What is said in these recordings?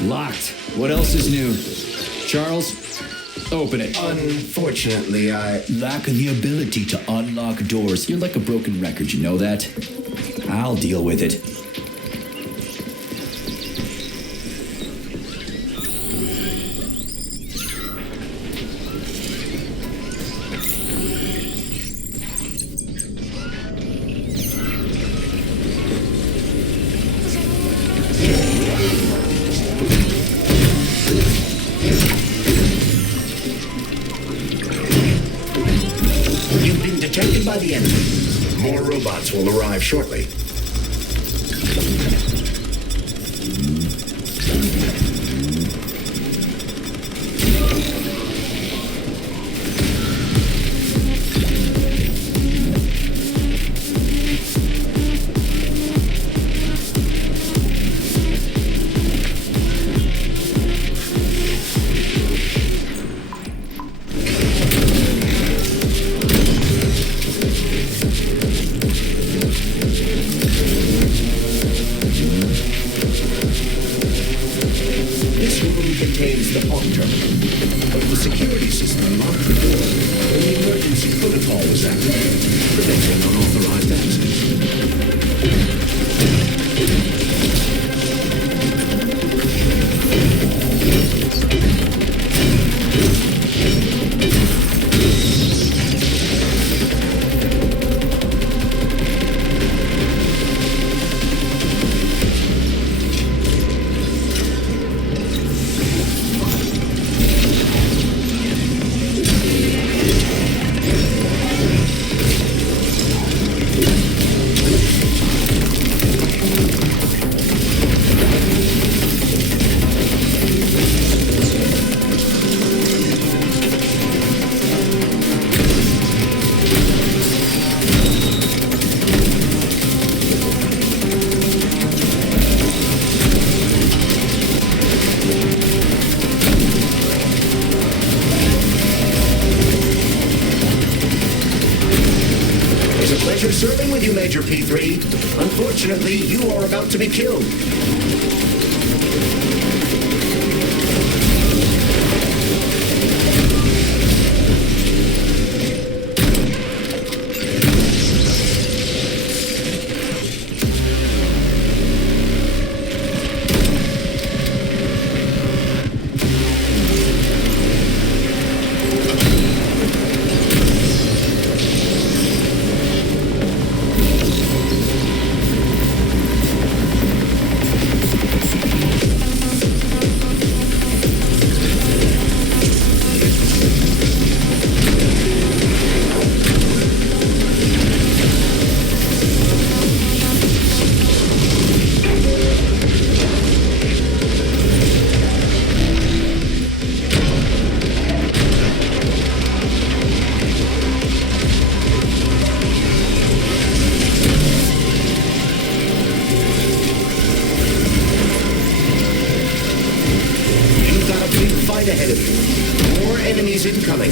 Locked. What else is new? Charles, open it. Unfortunately, I lack the ability to unlock doors. You're like a broken record, you know that? I'll deal with it. You've been detected by the enemy. More robots will arrive shortly. This room contains the pump terminal, but the security system locked the door when the emergency protocol was activated, preventing unauthorized access. It's a pleasure serving with you, Major P3. Unfortunately, you are about to be killed. Fight ahead of you. More enemies incoming.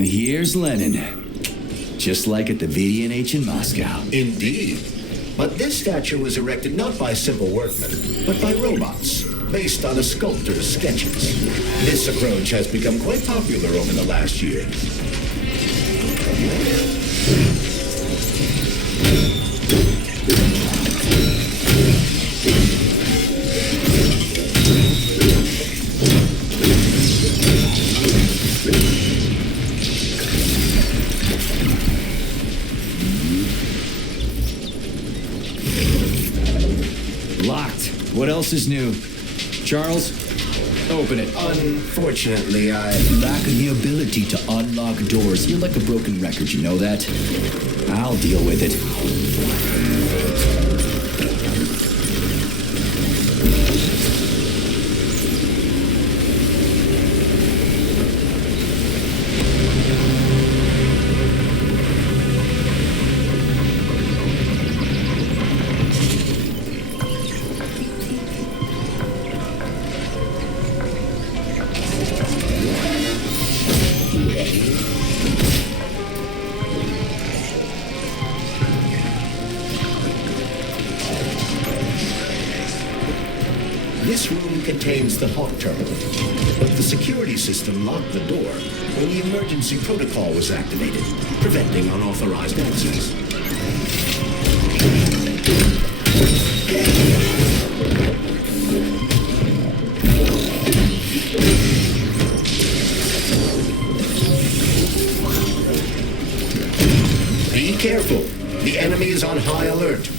And here's Lenin. Just like at the VDNH in Moscow. Indeed. But this statue was erected not by simple workmen, but by robots, based on a sculptor's sketches. This approach has become quite popular over the last year. Locked. What else is new? Charles, open it. Unfortunately, I Lack of the ability to unlock doors. You're like a broken record, you know that? I'll deal with it. This room contains the hawk terminal, but the security system locked the door when the emergency protocol was activated, preventing unauthorized access. Be careful. The enemy is on high alert.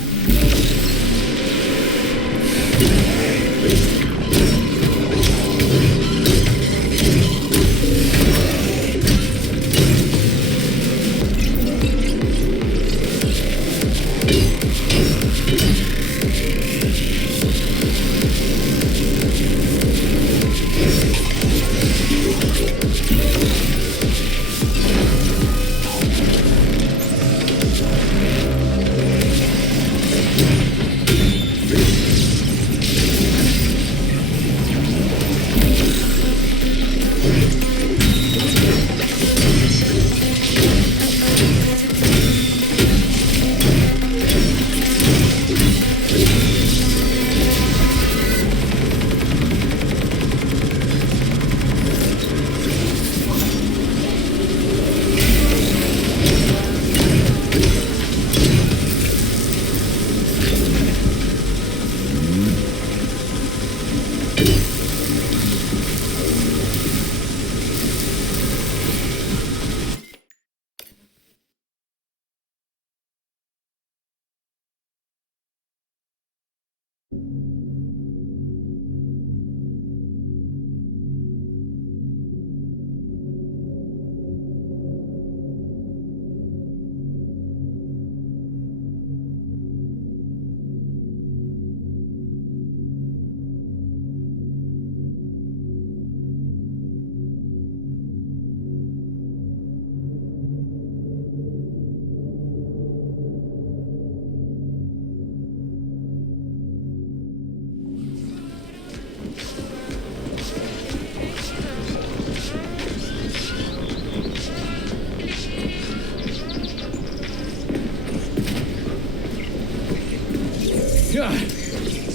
God,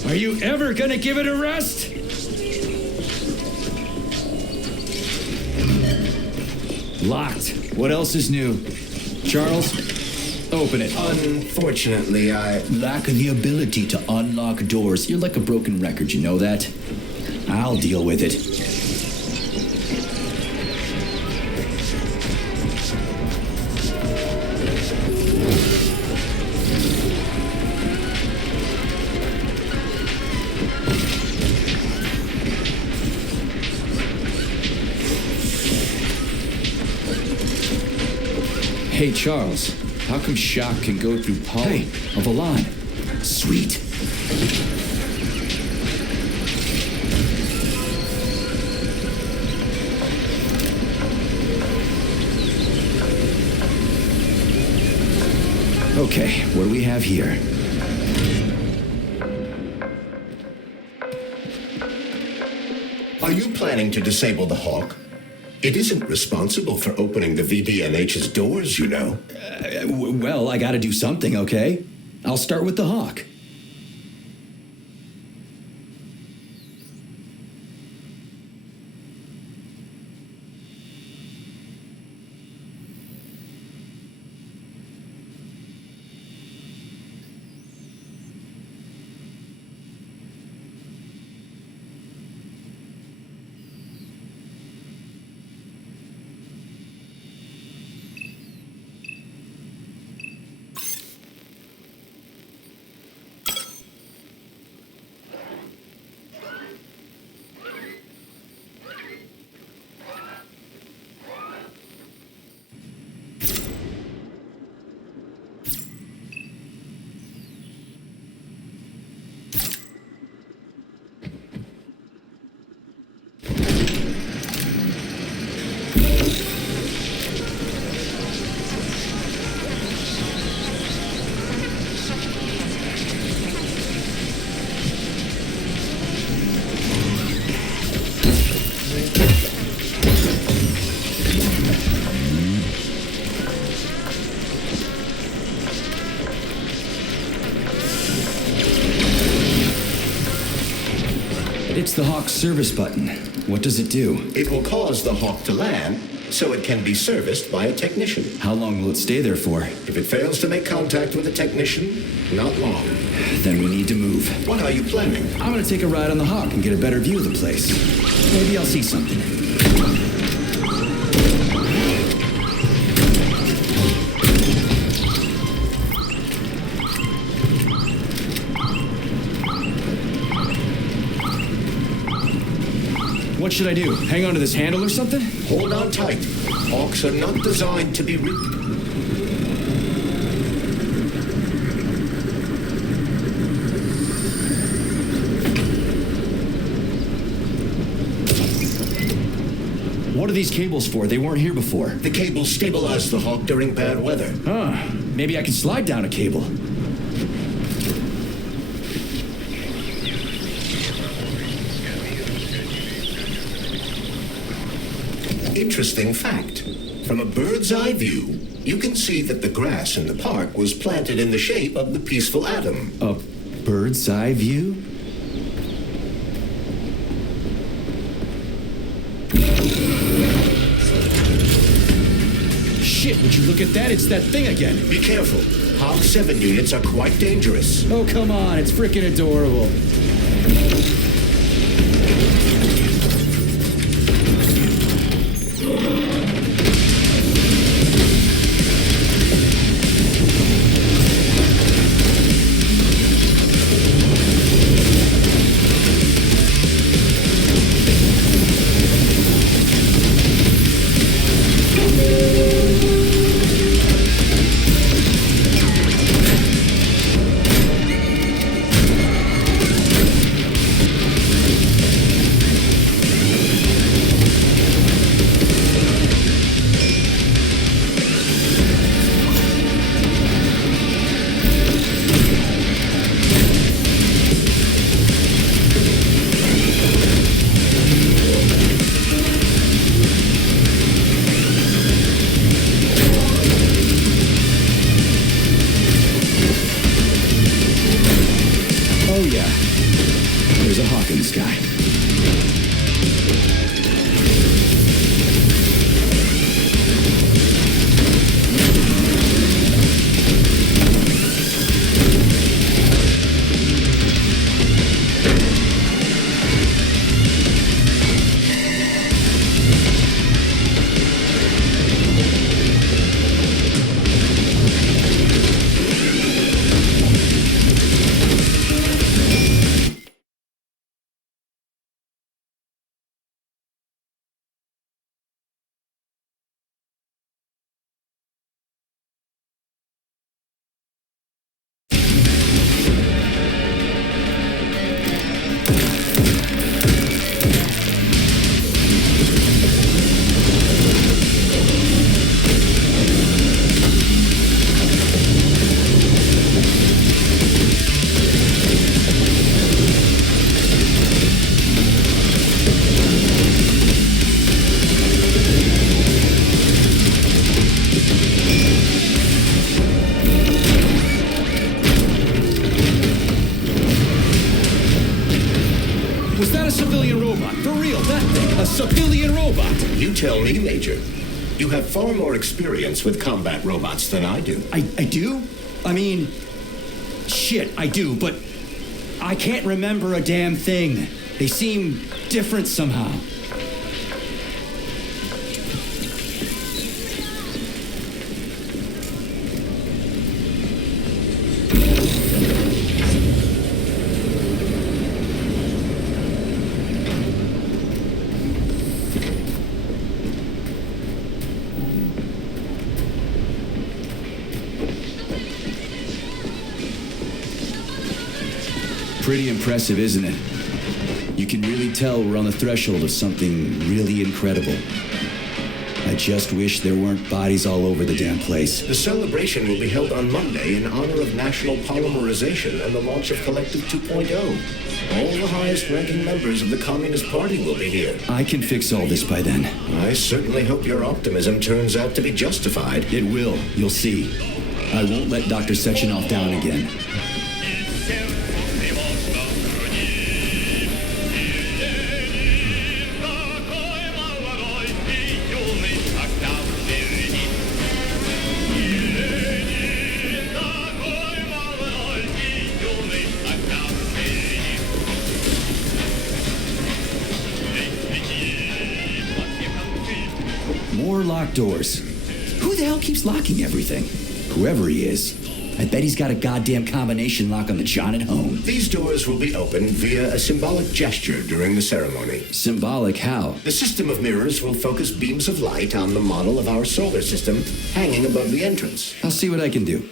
are you ever gonna give it a rest? Locked. What else is new? Charles, open it. Unfortunately, I Lack of the ability to unlock doors. You're like a broken record, you know that? I'll deal with it. Hey, Charles, how come shock can go through poly of a line? Sweet. Okay, what do we have here? Are you planning to disable the Hawk? It isn't responsible for opening the VDNH's doors, you know. Well, I gotta do something, okay? I'll start with the Hawk. It's the Hawk's service button. What does it do? It will cause the Hawk to land so it can be serviced by a technician. How long will it stay there for? If it fails to make contact with a technician, not long. Then we need to move. What are you planning? I'm gonna take a ride on the Hawk and get a better view of the place. Maybe I'll see something. What should I do? Hang on to this handle or something? Hold on tight. Hawks are not designed to be What are these cables for? They weren't here before. The cables stabilize the Hawk during bad weather. Huh. Maybe I can slide down a cable. Interesting fact. From a bird's eye view, you can see that the grass in the park was planted in the shape of the peaceful atom. A bird's eye view? Shit, would you look at that? It's that thing again. Be careful. Hawk 7 units are quite dangerous. Oh, come on. It's freaking adorable. Oh yeah, there's a Hawk in the sky. Was that a civilian robot? For real, that thing? A civilian robot? You tell me, Major. You have far more experience with combat robots than I do. I do? I mean, shit, I do, but I can't remember a damn thing. They seem different somehow. Pretty impressive, isn't it? You can really tell we're on the threshold of something really incredible. I just wish there weren't bodies all over the damn place. The celebration will be held on Monday in honor of National Polymerization and the launch of Collective 2.0. All the highest-ranking members of the Communist Party will be here. I can fix all this by then. I certainly hope your optimism turns out to be justified. It will. You'll see. I won't let Dr. Sechenov down again. More locked doors. Who the hell keeps locking everything? Whoever he is. I bet he's got a goddamn combination lock on the John at home. These doors will be opened via a symbolic gesture during the ceremony. Symbolic how? The system of mirrors will focus beams of light on the model of our solar system hanging above the entrance. I'll see what I can do.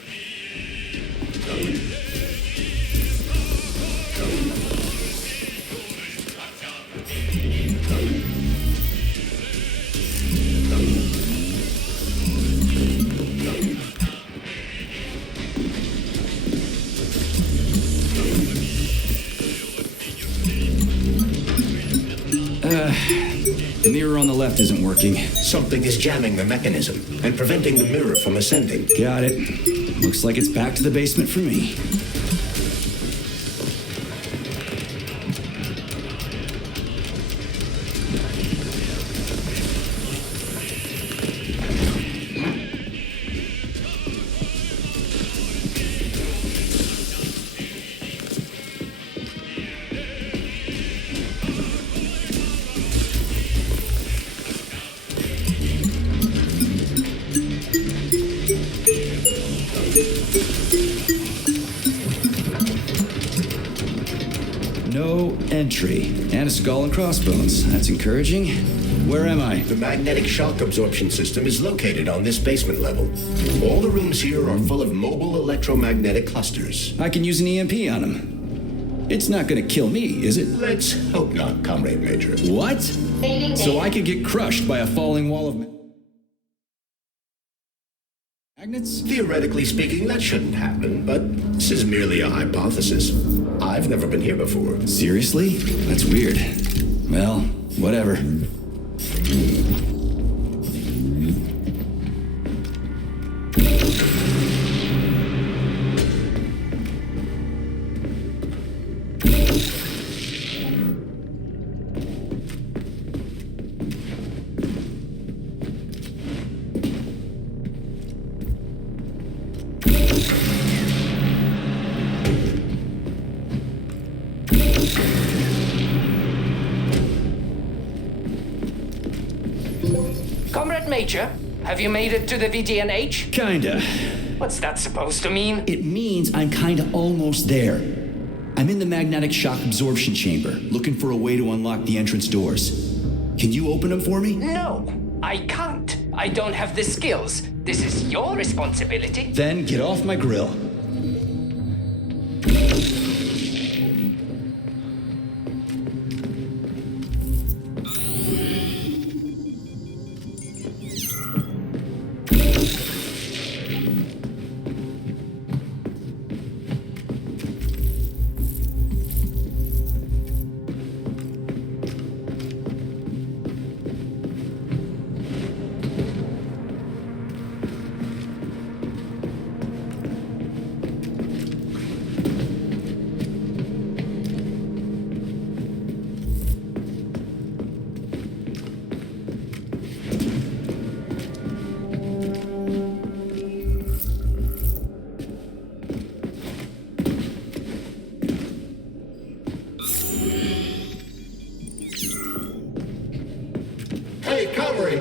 The mirror on the left isn't working. Something is jamming the mechanism and preventing the mirror from ascending. Got it. Looks like it's back to the basement for me. No entry. And a skull and crossbones. That's encouraging. Where am I? The magnetic shock absorption system is located on this basement level. All the rooms here are full of mobile electromagnetic clusters. I can use an EMP on him. It's not gonna kill me, is it? Let's hope not, Comrade Major. What? So I could get crushed by a falling wall of magnets? Theoretically speaking, that shouldn't happen, but this is merely a hypothesis. I've never been here before. Seriously? That's weird. Well, whatever. Comrade Major, have you made it to the VDNH? Kinda. What's that supposed to mean? It means I'm kinda almost there. I'm in the magnetic shock absorption chamber, looking for a way to unlock the entrance doors. Can you open them for me? No, I can't. I don't have the skills. This is your responsibility. Then get off my grill.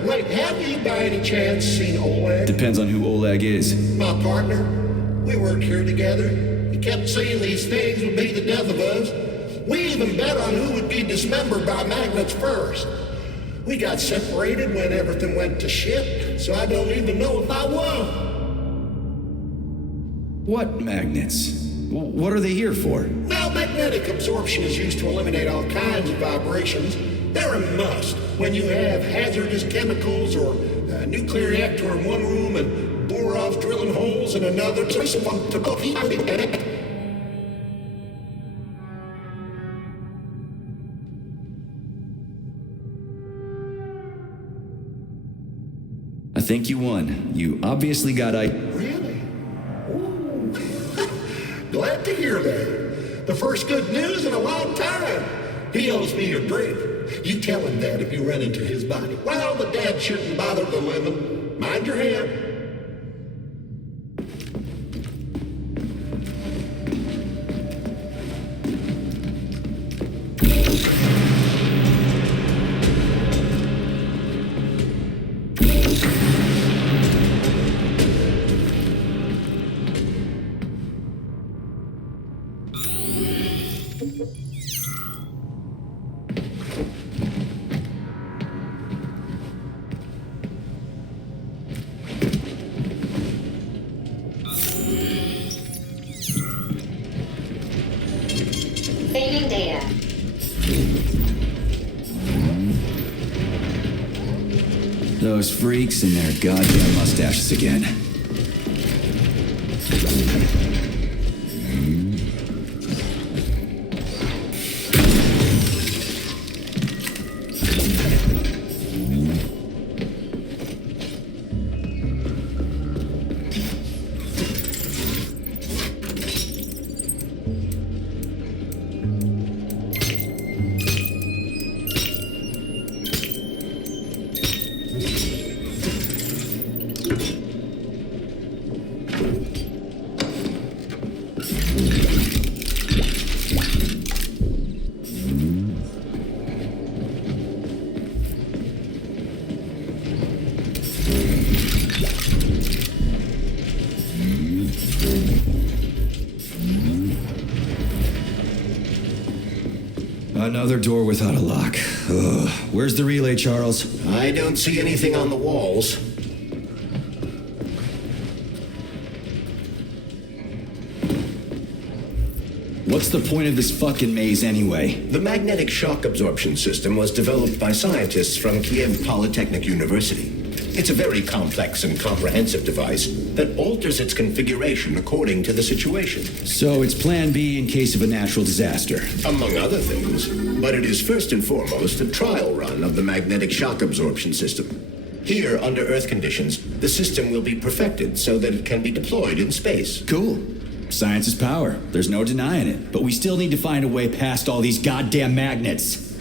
Wait, have you by any chance seen Oleg? Depends on who Oleg is. My partner. We worked here together. He kept saying these things would be the death of us. We even bet on who would be dismembered by magnets first. We got separated when everything went to shit, so I don't even know if I won. What magnets? What are they here for? Well, magnetic absorption is used to eliminate all kinds of vibrations. They're a must when you have hazardous chemicals or a nuclear reactor in one room and Borovs drilling holes in another. I think you won. You obviously got Really? Ooh. Glad to hear that. The first good news in a long time. He owes me a drink. You tell him that if you run into his body. Well, the dad shouldn't bother the lemon. Mind your hand. Saving data. those freaks and their goddamn mustaches again. Another door without a lock. Ugh. Where's the relay, Charles? I don't see anything on the walls. What's the point of this fucking maze anyway? The magnetic shock absorption system was developed by scientists from Kiev Polytechnic University. It's a very complex and comprehensive device that alters its configuration according to the situation. So it's plan B in case of a natural disaster. Among other things. But it is first and foremost a trial run of the magnetic shock absorption system. Here, under Earth conditions, the system will be perfected so that it can be deployed in space. Cool. Science is power. There's no denying it. But we still need to find a way past all these goddamn magnets.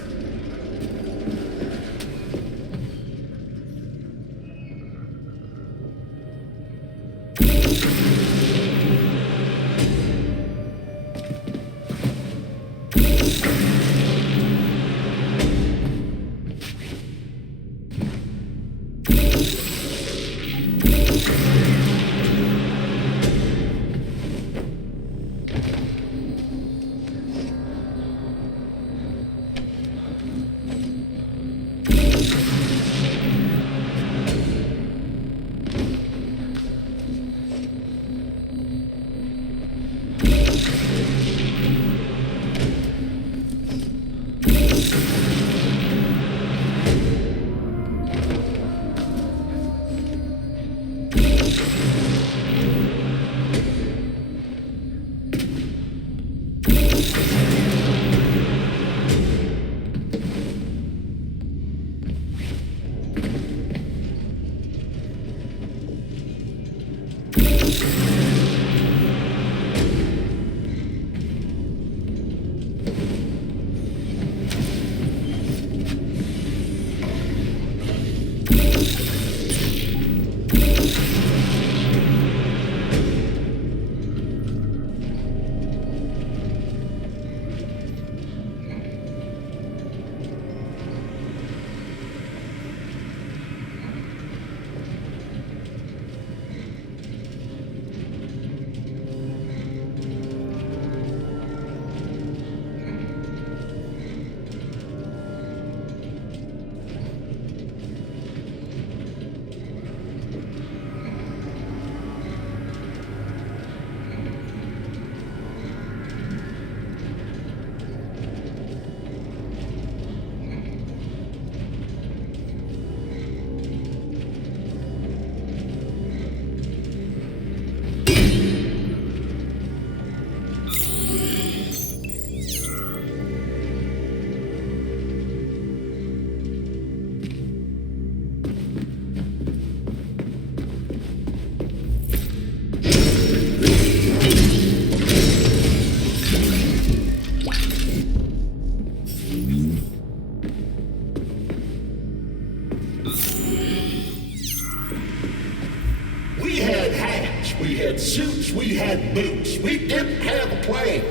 suits, we had boots. We didn't have a plane.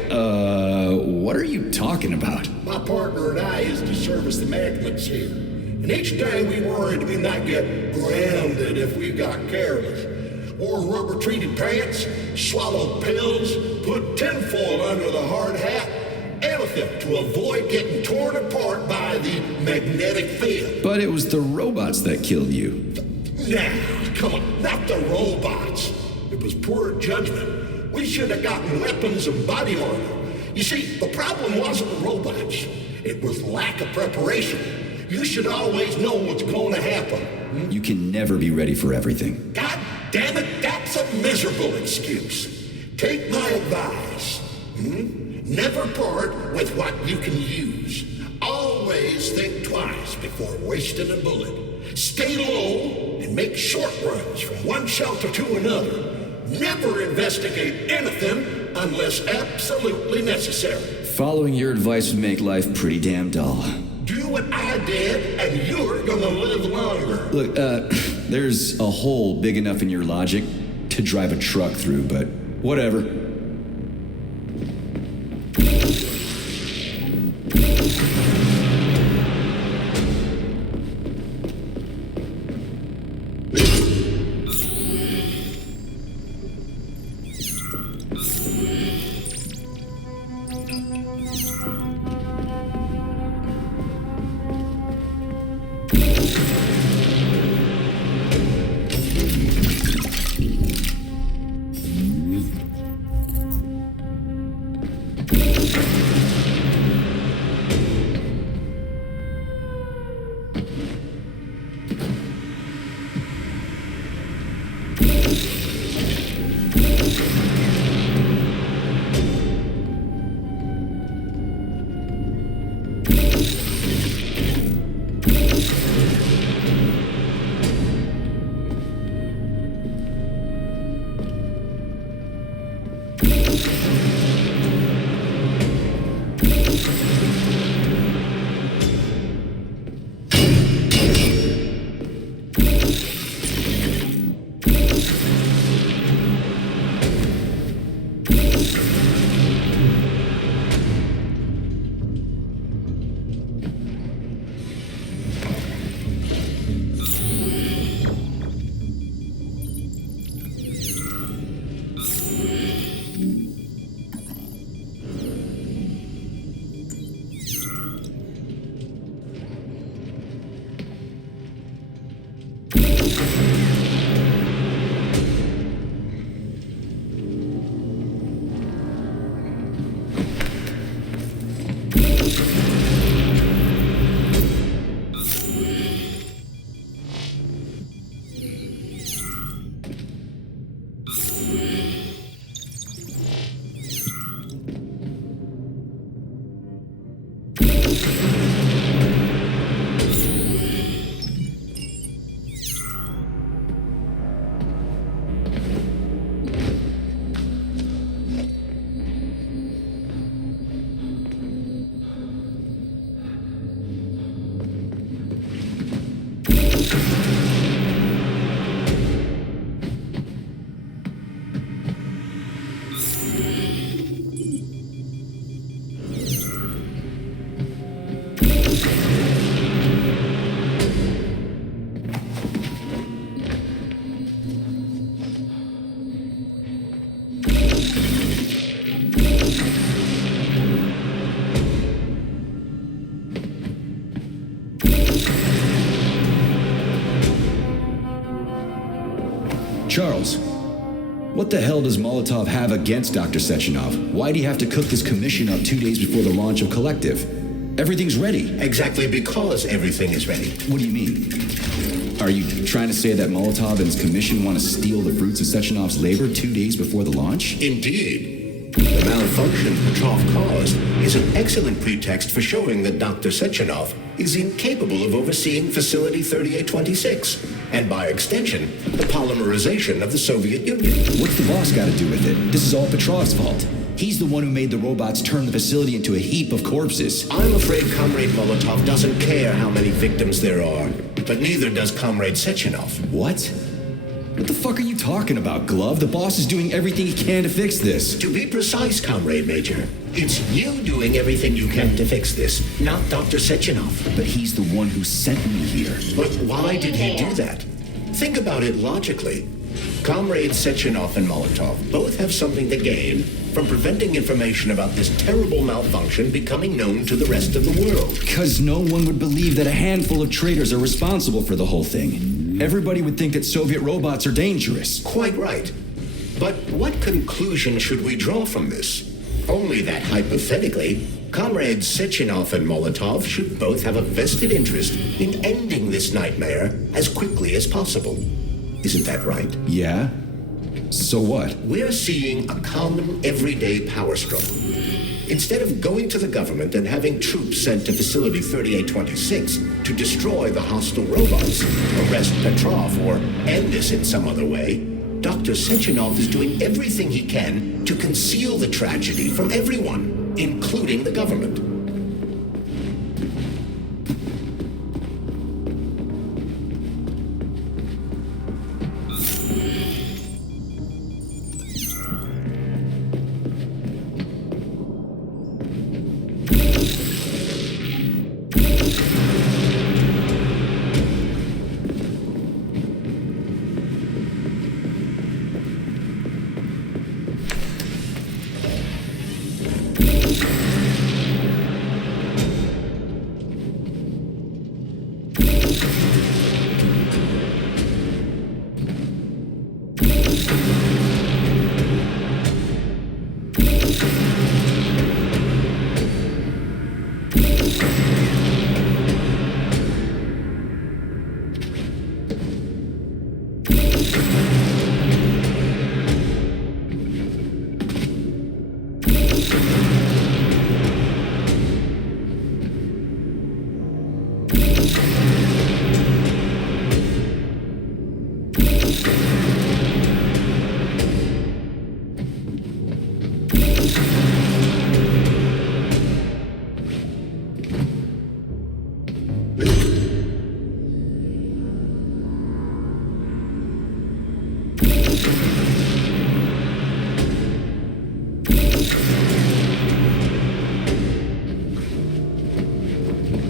What are you talking about? My partner and I used to service the maintenance here. And each day we worried we might get grounded if we got careless. Wore rubber-treated pants, swallowed pills, put tinfoil under the hard hat, anything to avoid getting torn apart by the magnetic field. But it was the robots that killed you. Now, come on, not the robots. It was poor judgment. We should have gotten weapons and body armor. You see, the problem wasn't the robots. It was lack of preparation. You should always know what's going to happen. You can never be ready for everything. God damn it, that's a miserable excuse. Take my advice. Never part with what you can use. Always think twice before wasting a bullet. Stay low and make short runs from one shelter to another. Never investigate anything unless absolutely necessary. Following your advice would make life pretty damn dull. Do what I did, and you're gonna live longer. Look, there's a hole big enough in your logic to drive a truck through, but whatever. Charles, what the hell does Molotov have against Dr. Sechenov? Why'd he have to cook this commission up 2 days before the launch of Collective? Everything's ready. Exactly because everything is ready. What do you mean? Are you trying to say that Molotov and his commission want to steal the fruits of Sechenov's labor 2 days before the launch? Indeed. The malfunction Petrov caused is an excellent pretext for showing that Dr. Sechenov is incapable of overseeing Facility 3826, and by extension, the polymerization of the Soviet Union. What's the boss got to do with it? This is all Petrov's fault. He's the one who made the robots turn the facility into a heap of corpses. I'm afraid Comrade Molotov doesn't care how many victims there are, but neither does Comrade Sechenov. What? What the fuck are you talking about, Glove? The boss is doing everything he can to fix this. To be precise, Comrade Major, it's you doing everything you can to fix this, not Dr. Sechenov. But he's the one who sent me here. But why did he do that? Think about it logically. Comrades Sechenov and Molotov both have something to gain from preventing information about this terrible malfunction becoming known to the rest of the world. Because no one would believe that a handful of traitors are responsible for the whole thing. Everybody would think that Soviet robots are dangerous. Quite right. But what conclusion should we draw from this? Only that hypothetically, Comrades Sechenov and Molotov should both have a vested interest in ending this nightmare as quickly as possible. Isn't that right? Yeah? So what? We're seeing a common, everyday power struggle. Instead of going to the government and having troops sent to Facility 3826 to destroy the hostile robots, arrest Petrov, or end this in some other way, Dr. Sechenov is doing everything he can to conceal the tragedy from everyone, including the government.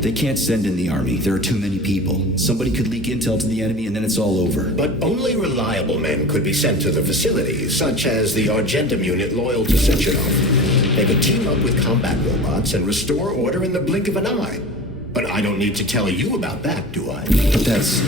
They can't send in the army. There are too many people. Somebody could leak intel to the enemy and then it's all over. But only reliable men could be sent to the facility, such as the Argentum unit loyal to Sechenov. They could team up with combat robots and restore order in the blink of an eye. But I don't need to tell you about that, do I? But that's,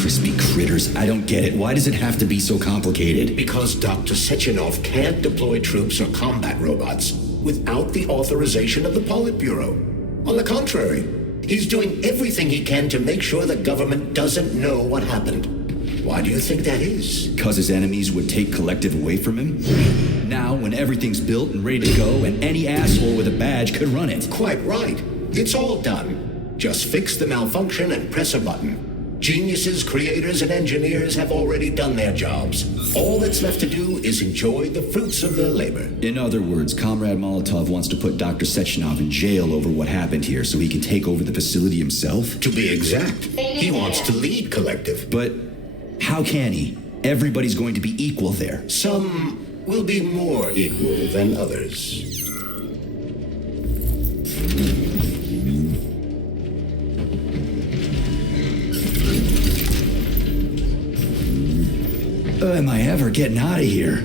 crispy critters. I don't get it. Why does it have to be so complicated? Because Dr. Sechenov can't deploy troops or combat robots without the authorization of the Politburo. On the contrary, he's doing everything he can to make sure the government doesn't know what happened. Why do you think that is? Because his enemies would take collective away from him? Now, when everything's built and ready to go, and any asshole with a badge could run it. Quite right. It's all done. Just fix the malfunction and press a button. Geniuses, creators, and engineers have already done their jobs. All that's left to do is enjoy the fruits of their labor. In other words, Comrade Molotov wants to put Dr. Sechenov in jail over what happened here so he can take over the facility himself? To be exact, he wants to lead Collective. But how can he? Everybody's going to be equal there. Some will be more equal than others. Am I ever getting out of here?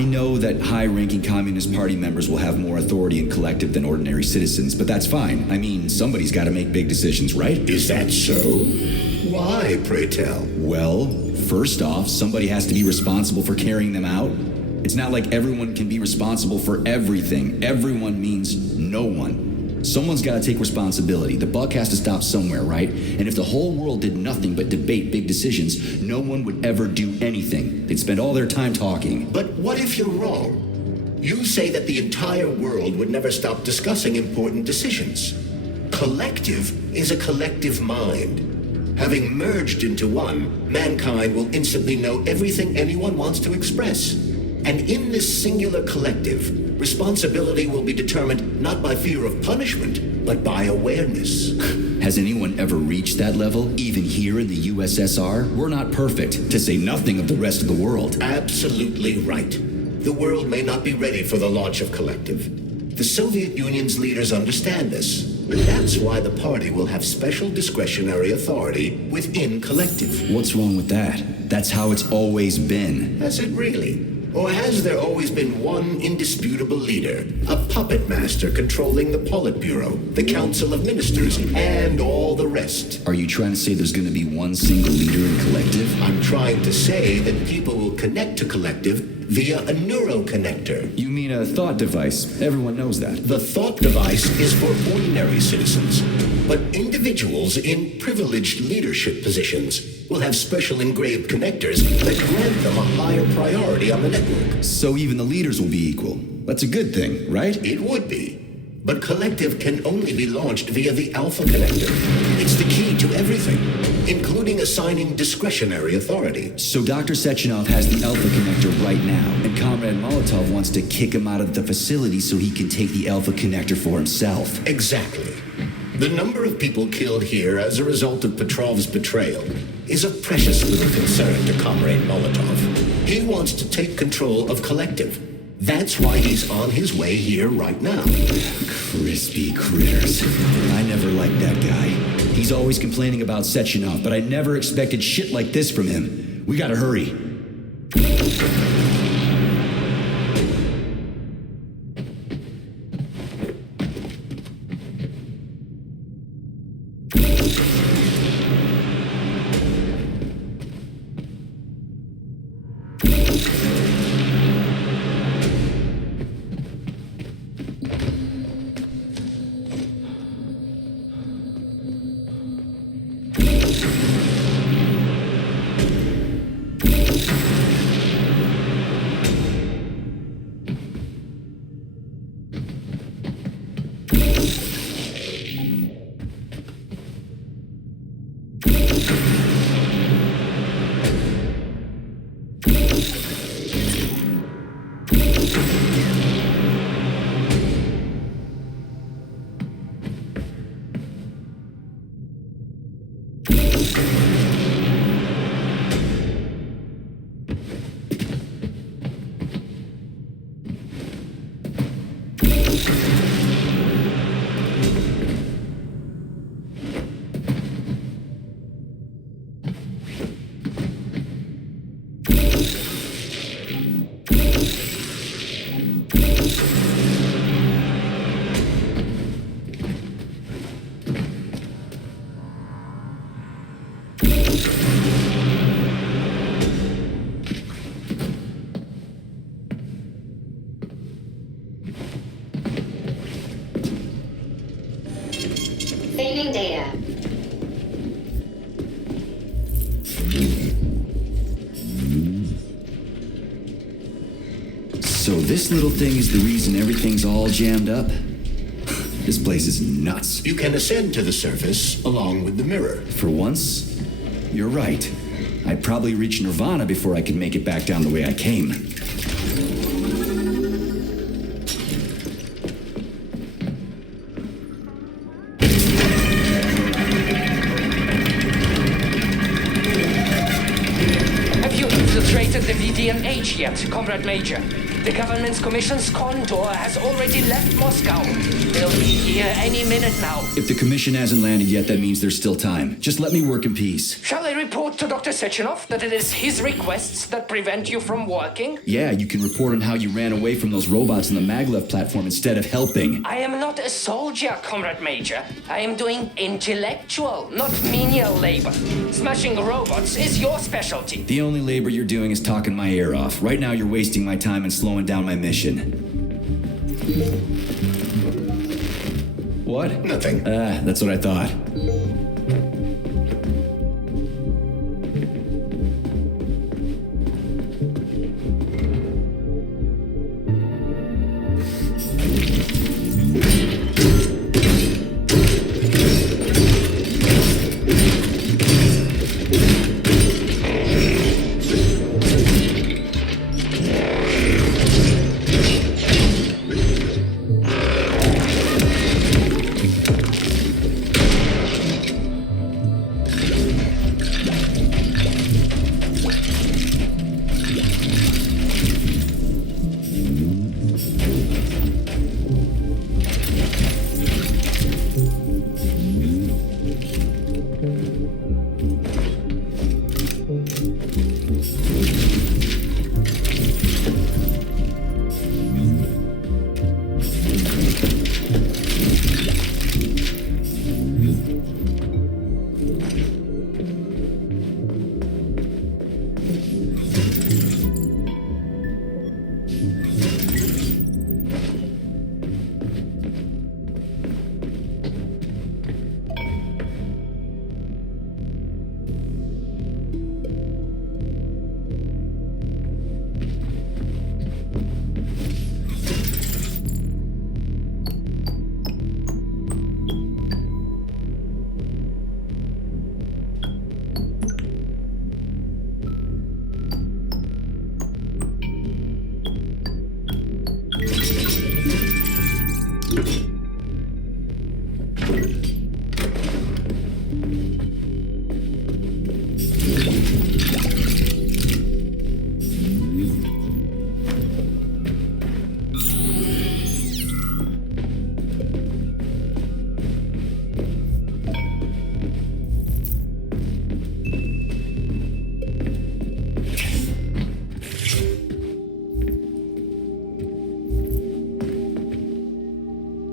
I know that high-ranking Communist Party members will have more authority in collective than ordinary citizens, but that's fine. I mean, somebody's got to make big decisions, right? Is that so? Why, pray tell? Well, first off, somebody has to be responsible for carrying them out. It's not like everyone can be responsible for everything. Everyone means no one. Someone's got to take responsibility. The buck has to stop somewhere, right? And if the whole world did nothing but debate big decisions, no one would ever do anything. They'd spend all their time talking. But what if you're wrong? You say that the entire world would never stop discussing important decisions. Collective is a collective mind. Having merged into one, mankind will instantly know everything anyone wants to express. And in this singular collective, responsibility will be determined not by fear of punishment, but by awareness. Has anyone ever reached that level, even here in the USSR? We're not perfect, to say nothing of the rest of the world. Absolutely right. The world may not be ready for the launch of collective. The Soviet Union's leaders understand this. That's why the party will have special discretionary authority within collective. What's wrong with that? That's how it's always been. Has it really? Or has there always been one indisputable leader, a puppet master controlling the Politburo, the Council of Ministers, and all the rest? Are you trying to say there's going to be one single leader in collective? I'm trying to say that people will connect to collective via a neuroconnector. You mean a thought device? Everyone knows that. The thought device is for ordinary citizens, but individuals in privileged leadership positions will have special engraved connectors that grant them a higher priority on the network. So even the leaders will be equal. That's a good thing, right? It would be. But collective can only be launched via the alpha connector. It's the key to everything, including assigning discretionary authority. So Dr. Sechenov has the alpha connector right now, and Comrade Molotov wants to kick him out of the facility so he can take the alpha connector for himself. Exactly. The number of people killed here as a result of Petrov's betrayal is a precious little concern to Comrade Molotov. He wants to take control of collective. That's why he's on his way here right now. Crispy critters. I never liked that guy. He's always complaining about Sechenov, but I never expected shit like this from him. We gotta hurry. Saving data. So this little thing is the reason everything's all jammed up? This place is nuts. You can ascend to the surface along with the mirror. For once, you're right. I'd probably reach Nirvana before I could make it back down the way I came. Have you infiltrated the VDMA reach yet, Comrade Major. The government's commission's condor has already left Moscow. They'll be here any minute now. If the commission hasn't landed yet, that means there's still time. Just let me work in peace. Shall I report to Dr. Sechenov that it is his requests that prevent you from working? Yeah, you can report on how you ran away from those robots on the maglev platform instead of helping. I am not a soldier, Comrade Major. I am doing intellectual, not menial labor. Smashing robots is your specialty. The only labor you're doing is talking my ear off. Right now, you're wasting my time and slowing down my mission. What? Nothing. That's what I thought.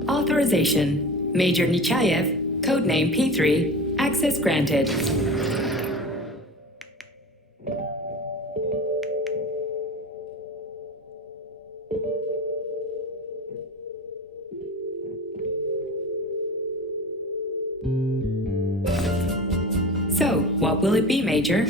Authorization. Major Nechayev, codename P3, access granted. So, what will it be, Major?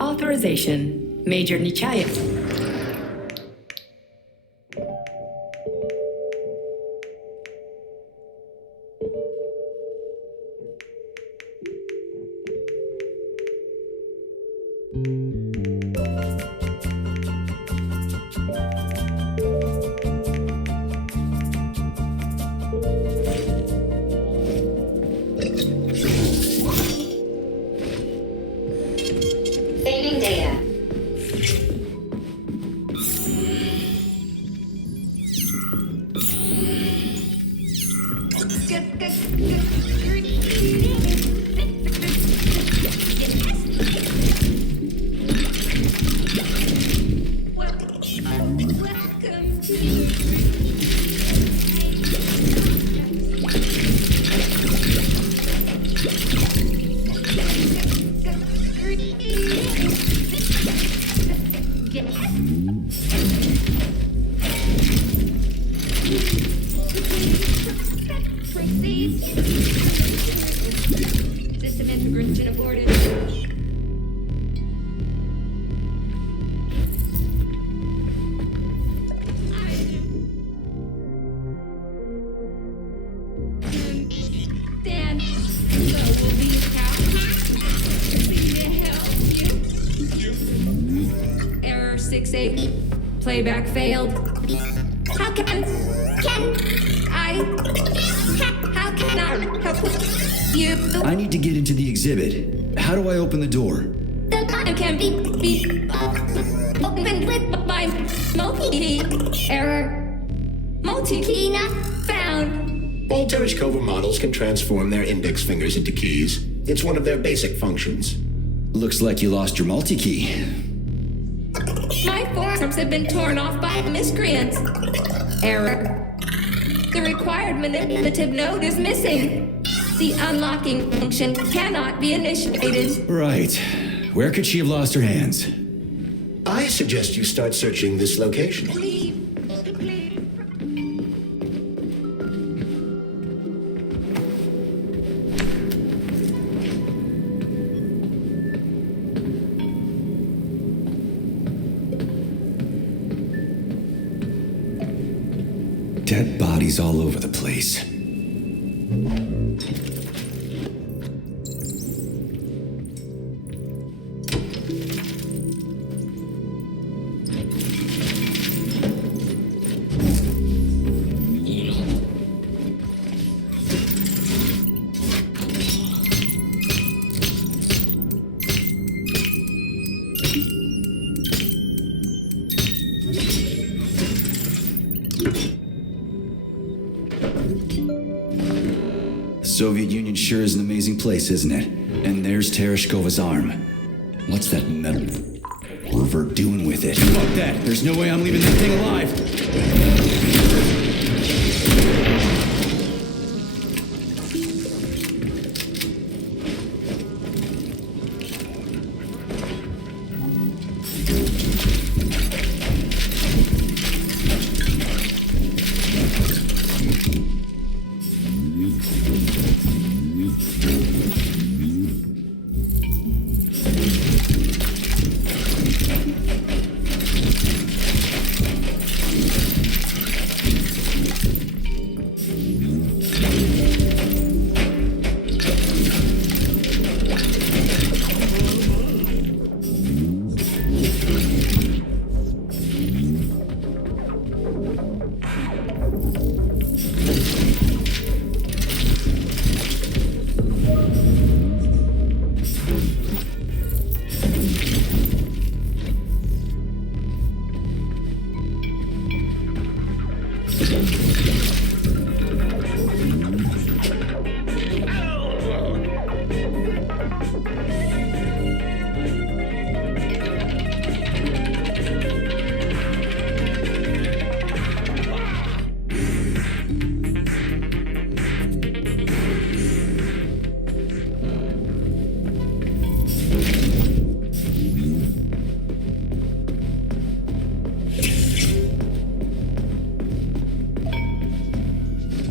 Authorization. Major Nechayev. Saving data. Integration aborted. Dan, so will be happy to help you. Error 68. Playback failed. How can I help you? I need to get into the exhibit. How do I open the door? The button can be opened with my multi-key. Error. Multi-key not found. All Tereshkova models can transform their index fingers into keys. It's one of their basic functions. Looks like you lost your multi-key. My forearms have been torn off by miscreants. Error. The required manipulative node is missing. The unlocking function cannot be initiated. Right. Where could she have lost her hands? I suggest you start searching this location. Dead bodies all over the place. Soviet Union sure is an amazing place, isn't it? And there's Tereshkova's arm. What's that metal pervert doing with it? Fuck that! There's no way I'm leaving that thing alive!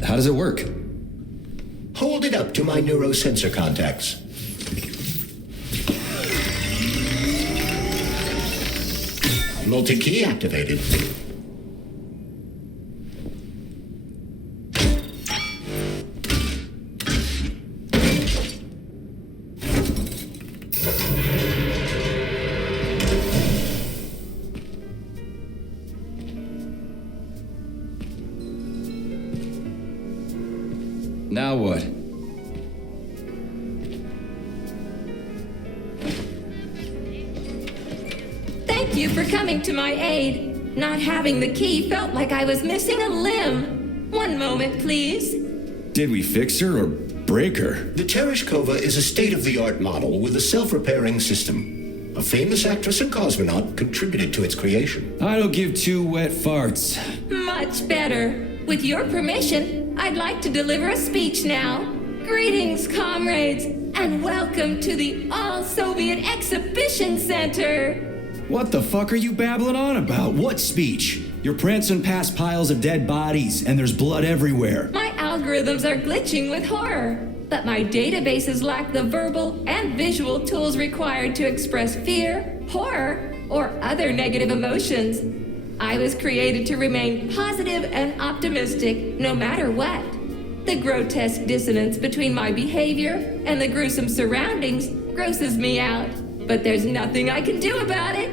How does it work? Hold it up to my neurosensor contacts. Multi-key activated. Now what? Thank you for coming to my aid. Not having the key felt like I was missing a limb. One moment, please. Did we fix her or break her? The Tereshkova is a state-of-the-art model with a self-repairing system. A famous actress and cosmonaut contributed to its creation. I don't give two wet farts. Much better. With your permission, I'd like to deliver a speech now. Greetings, comrades, and welcome to the All-Soviet Exhibition Center. What the fuck are you babbling on about? What speech? You're prancing past piles of dead bodies, and there's blood everywhere. My algorithms are glitching with horror. but my databases lack the verbal and visual tools required to express fear, horror, or other negative emotions. I was created to remain positive and optimistic no matter what. The grotesque dissonance between my behavior and the gruesome surroundings grosses me out, but there's nothing I can do about it.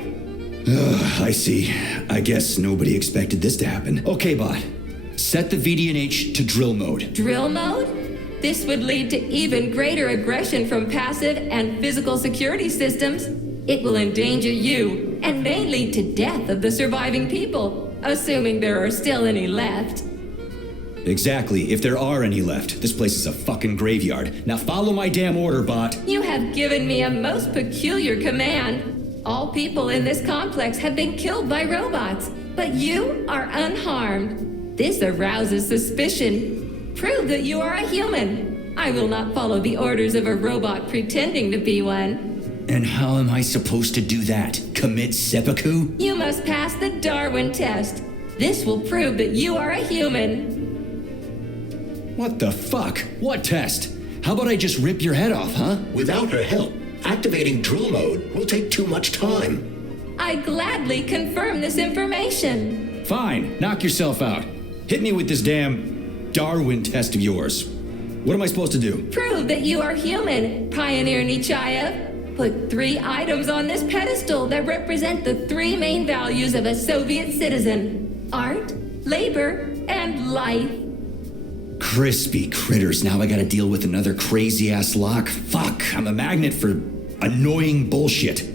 I see. I guess nobody expected this to happen. Okay, bot. Set the VDNH to drill mode. Drill mode? This would lead to even greater aggression from passive and physical security systems. It will endanger you and may lead to death of the surviving people, assuming there are still any left. Exactly, if there are any left. This place is a fucking graveyard. Now follow my damn order, bot. You have given me a most peculiar command. All people in this complex have been killed by robots, but you are unharmed. This arouses suspicion. Prove that you are a human. I will not follow the orders of a robot pretending to be one. And how am I supposed to do that? Commit seppuku? You must pass the Darwin test. This will prove that you are a human. What the fuck? What test? How about I just rip your head off, huh? Without her help, activating drill mode will take too much time. I gladly confirm this information. Fine, knock yourself out. Hit me with this damn Darwin test of yours. What am I supposed to do? Prove that you are human, Pioneer Nechayev. Put 3 items on this pedestal that represent the 3 main values of a Soviet citizen: art, labor, and life. Crispy critters, now I gotta deal with another crazy-ass lock. Fuck, I'm a magnet for annoying bullshit.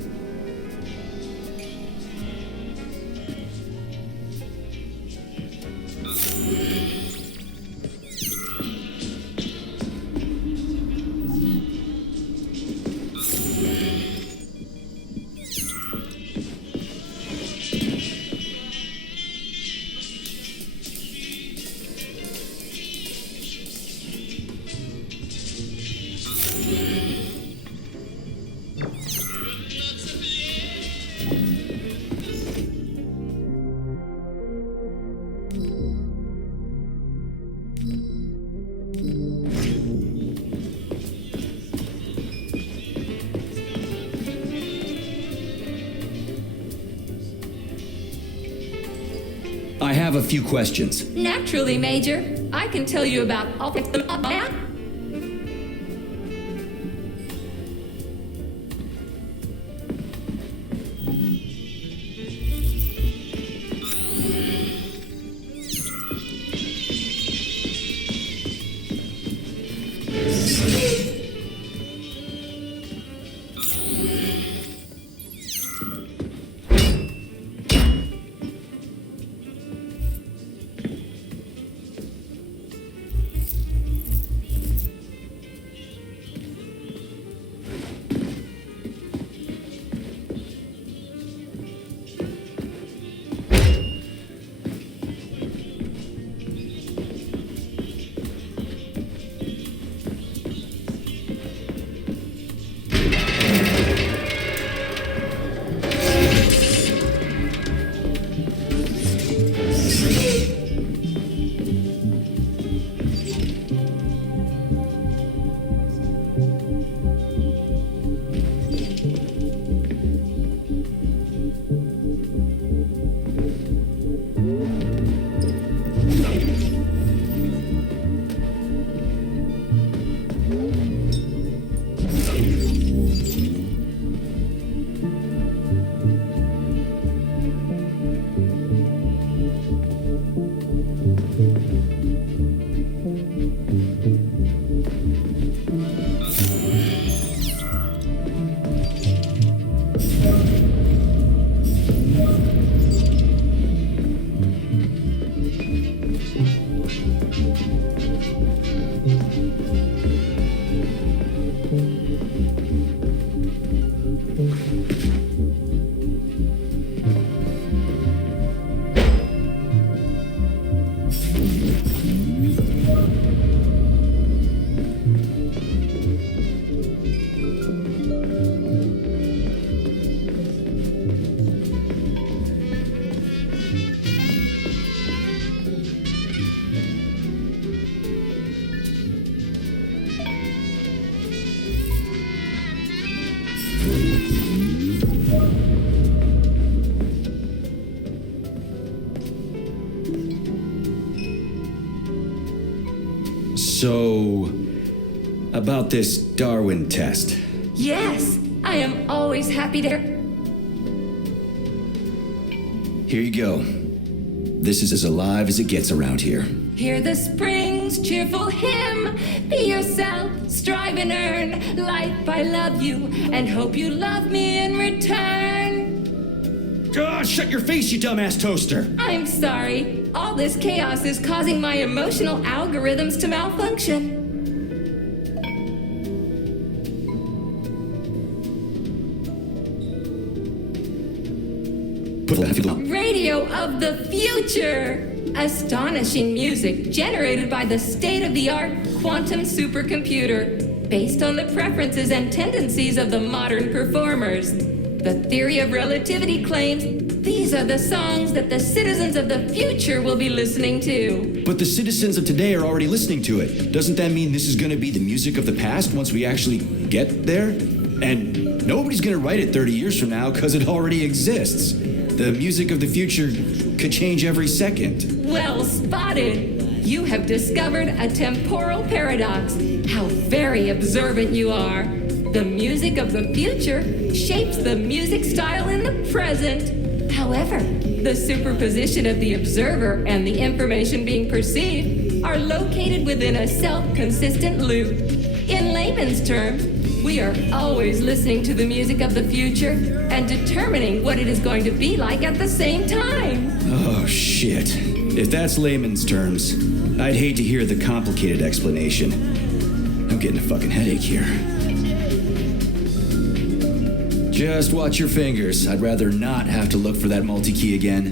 I have a few questions. Naturally, Major. I can tell you about all of that. So, about this Darwin test. Yes, I am always happy to. Here you go. This is as alive as it gets around here. Hear the spring's cheerful hymn. Be yourself, strive and earn. Life, I love you, and hope you love me in return. Ah, shut your face, you dumbass toaster! I'm sorry. All this chaos is causing my emotional algorithms to malfunction. Radio of the future! Astonishing music generated by the state-of-the-art quantum supercomputer, based on the preferences and tendencies of the modern performers. The theory of relativity claims these are the songs that the citizens of the future will be listening to. But the citizens of today are already listening to it. Doesn't that mean this is gonna be the music of the past once we actually get there? And nobody's gonna write it 30 years from now because it already exists. The music of the future could change every second. Well spotted. You have discovered a temporal paradox. How very observant you are. The music of the future shapes the music style in the present. However, the superposition of the observer and the information being perceived are located within a self-consistent loop. In layman's terms, we are always listening to the music of the future and determining what it is going to be like at the same time. Oh, shit. If that's layman's terms, I'd hate to hear the complicated explanation. I'm getting a fucking headache here. Just watch your fingers. I'd rather not have to look for that multi-key again.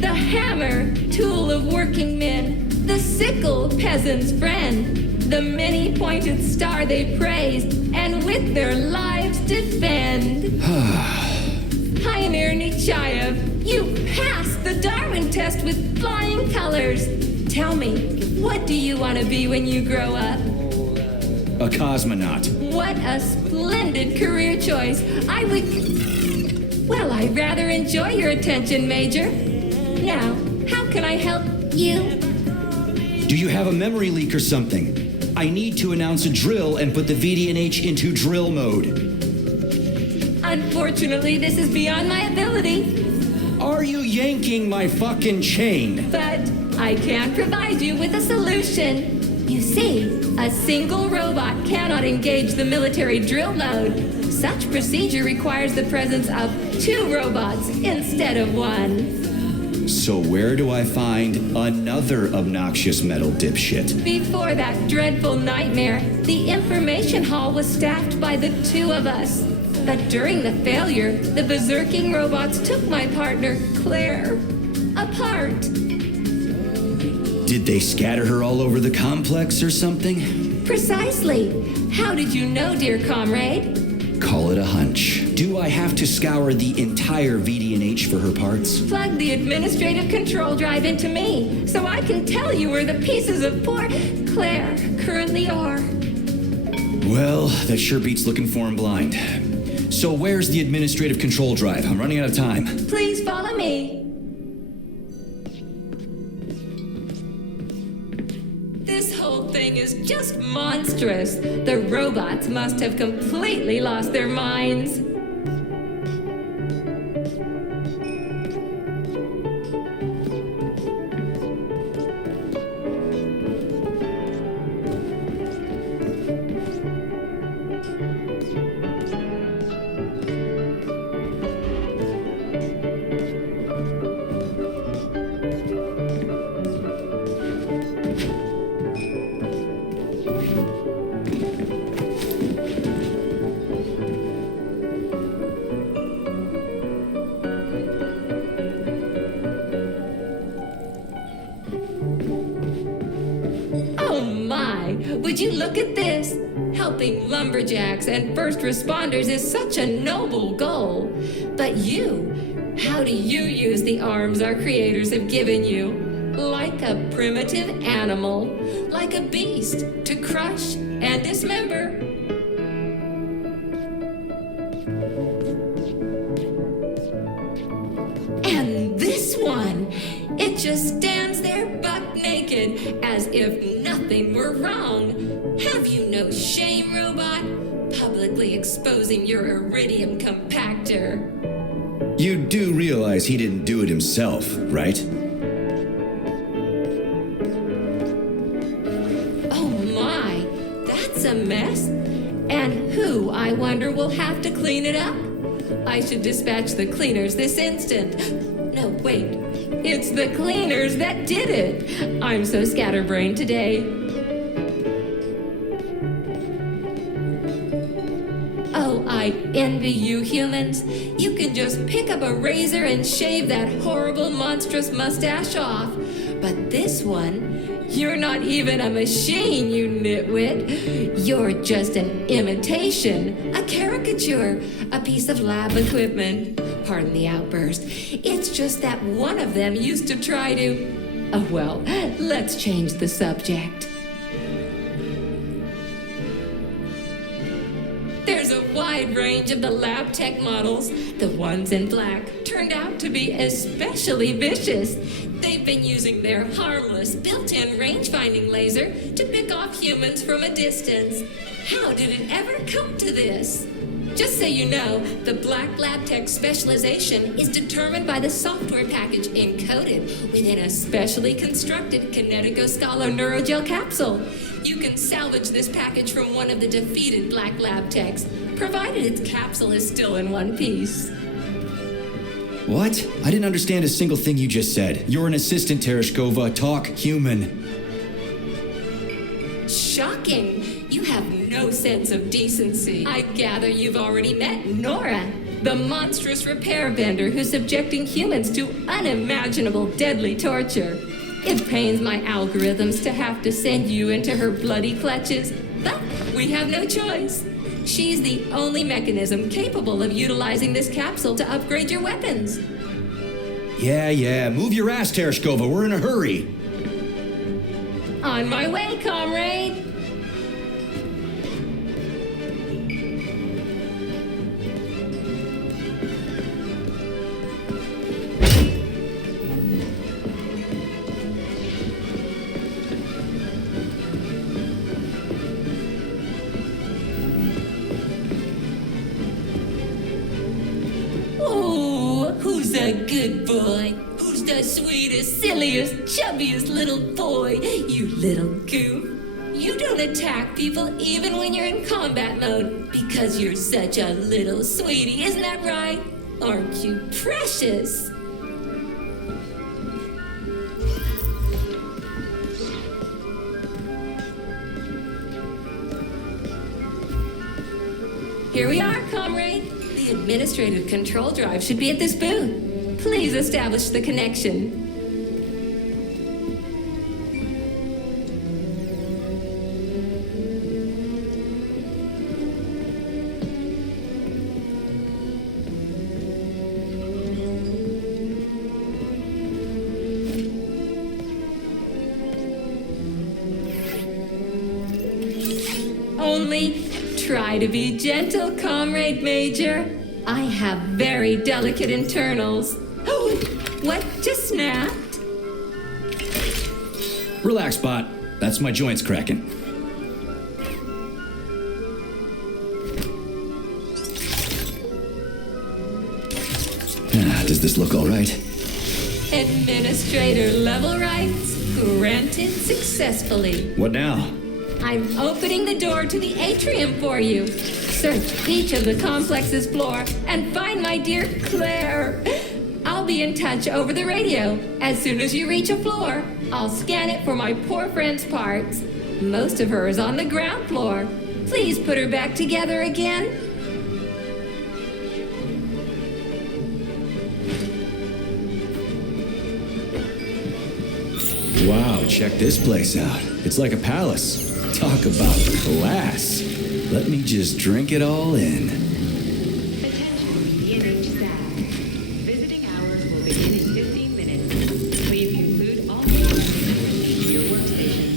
The hammer, tool of working men. The sickle, peasant's friend. The many-pointed star they praise, and with their lives defend. Pioneer Nechayev, you passed the Darwin test with flying colors. Tell me, what do you want to be when you grow up? A cosmonaut. What a splendid career choice. Well, I'd rather enjoy your attention, Major. Now, how can I help you? Do you have a memory leak or something? I need to announce a drill and put the VDNH into drill mode. Unfortunately, this is beyond my ability. Are you yanking my fucking chain? But I can provide you with a solution. You see, a single robot cannot engage the military drill mode. Such procedure requires the presence of 2 robots instead of 1. So where do I find another obnoxious metal dipshit? Before that dreadful nightmare, the information hall was staffed by the 2 of us. But during the failure, the berserking robots took my partner, Claire, apart. Did they scatter her all over the complex or something? Precisely. How did you know, dear comrade? Call it a hunch. Do I have to scour the entire VDNH for her parts? Plug the administrative control drive into me, so I can tell you where the pieces of poor Claire currently are. Well, that sure beats looking for him blind. So where's the administrative control drive? I'm running out of time. Please follow me. This whole thing is just monstrous. The robots must have completely lost their minds. Would you look at this? Helping lumberjacks and first responders is such a noble goal. But you, how do you use the arms our creators have given you? Like a primitive animal, like a beast, to crush and dismember. And this one, it just stands there buck naked, in as if nothing were wrong. Have you no shame, robot? Publicly exposing your iridium compactor. You do realize he didn't do it himself, right? Oh my, that's a mess. And who, I wonder, will have to clean it up? I should dispatch the cleaners this instant. No, wait. It's the cleaners that did it. I'm so scatterbrained today. Oh, I envy you humans. You can just pick up a razor and shave that horrible, monstrous mustache off. But this one, you're not even a machine, you nitwit. You're just an imitation, a caricature, a piece of lab equipment. Pardon the outburst. It's just that one of them used to try to... Oh, well, let's change the subject. There's a wide range of the lab tech models. The ones in black turned out to be especially vicious. They've been using their harmless, built-in range-finding laser to pick off humans from a distance. How did it ever come to this? Just so you know, the black lab tech specialization is determined by the software package encoded within a specially constructed kinetico-scalo neurogel capsule. You can salvage this package from one of the defeated black lab techs, provided its capsule is still in one piece. What? I didn't understand a single thing you just said. You're an assistant, Tereshkova. Talk human. Shocking! You have no sense of decency. I gather you've already met Nora, the monstrous repair vendor who's subjecting humans to unimaginable deadly torture. It pains my algorithms to have to send you into her bloody clutches, but we have no choice. She's the only mechanism capable of utilizing this capsule to upgrade your weapons. Yeah, move your ass, Tereshkova. We're in a hurry. On my way, comrade. Who's a good boy? Who's the sweetest, silliest, chubbiest little boy? You little goof. You don't attack people even when you're in combat mode because you're such a little sweetie, isn't that right? Aren't you precious? Here we are, comrade. The administrative control drive should be at this booth. Please establish the connection. Only try to be gentle, Comrade Major. I have very delicate internals. Oh, what just snapped? Relax, bot. That's my joints cracking. Does this look all right? Administrator level rights granted successfully. What now? I'm opening the door to the atrium for you. Search each of the complex's floor and find my dear Claire. I'll be in touch over the radio. As soon as you reach a floor, I'll scan it for my poor friend's parts. Most of her is on the ground floor. Please put her back together again. Wow, check this place out. It's like a palace. Talk about class. Let me just drink it all in. Attention, PNH staff. Visiting hours will begin in 15 minutes. Please conclude all functions to your workstation.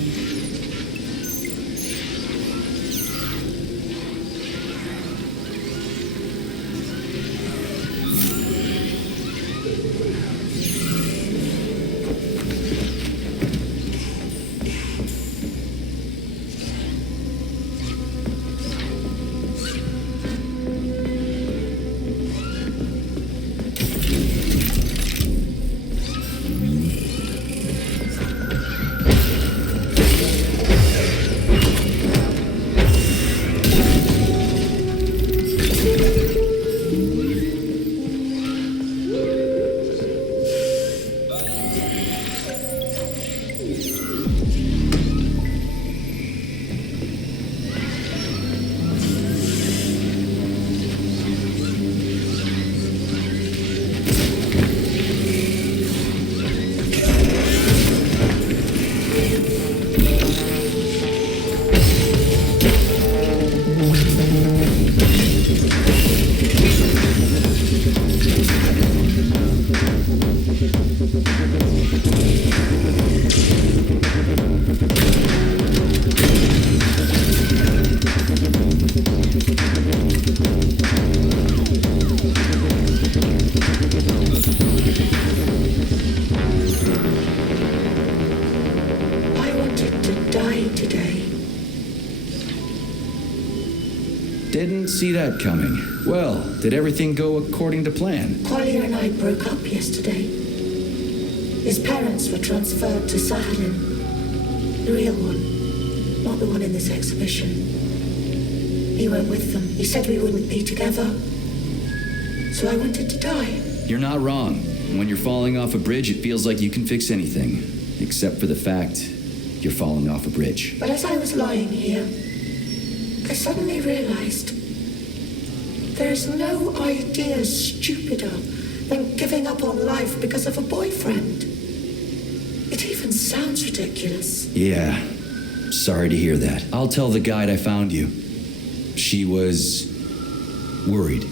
today. Didn't see that coming. Well, did everything go according to plan? Collier and I broke up yesterday. His parents were transferred to Sechenov. The real one, not the one in this exhibition. He went with them. He said we wouldn't be together. So I wanted to die. You're not wrong. When you're falling off a bridge, it feels like you can fix anything. Except for the fact you're falling off a bridge. But as I was lying here, I suddenly realized there is no idea stupider than giving up on life because of a boyfriend. It even sounds ridiculous. Yeah, sorry to hear that. I'll tell the guide I found you. She was worried.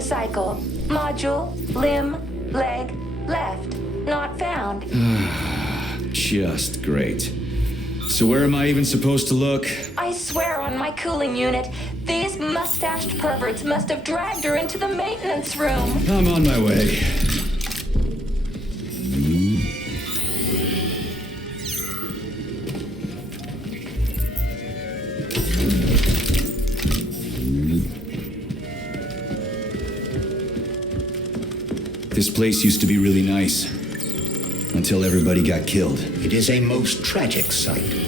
Cycle. Module, limb, leg, left. Not found. Just great. So where am I even supposed to look? I swear on my cooling unit, these mustached perverts must have dragged her into the maintenance room. I'm on my way. This place used to be really nice. Until everybody got killed. It is a most tragic sight.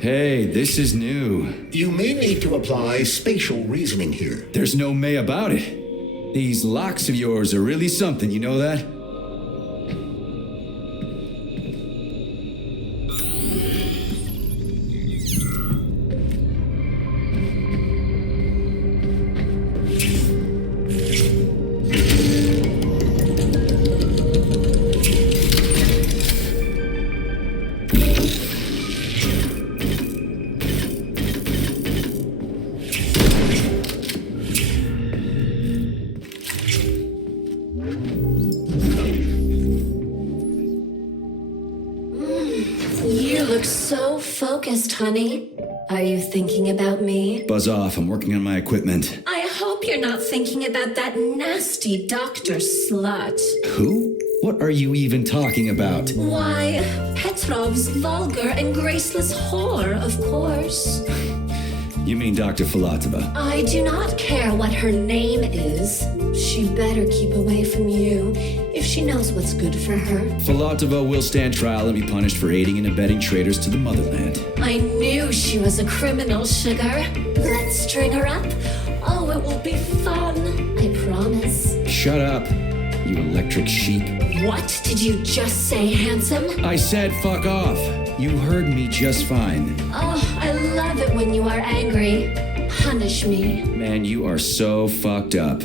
Hey, this is new. You may need to apply spatial reasoning here. There's no may about it. These locks of yours are really something, you know that? So focused, honey. Are you thinking about me? Buzz off, I'm working on my equipment. I hope you're not thinking about that nasty doctor slut. Who? What are you even talking about? Why, Petrov's vulgar and graceless whore, of course. You mean Dr. Filatova? I do not care what her name is. She better keep away from you. If if she knows what's good for her. Filatova will stand trial and be punished for aiding and abetting traitors to the motherland. I knew she was a criminal, Sugar. Let's string her up. Oh, it will be fun. I promise. Shut up, you electric sheep. What did you just say, handsome? I said fuck off. You heard me just fine. Oh, I love it when you are angry. Punish me. Man, you are so fucked up.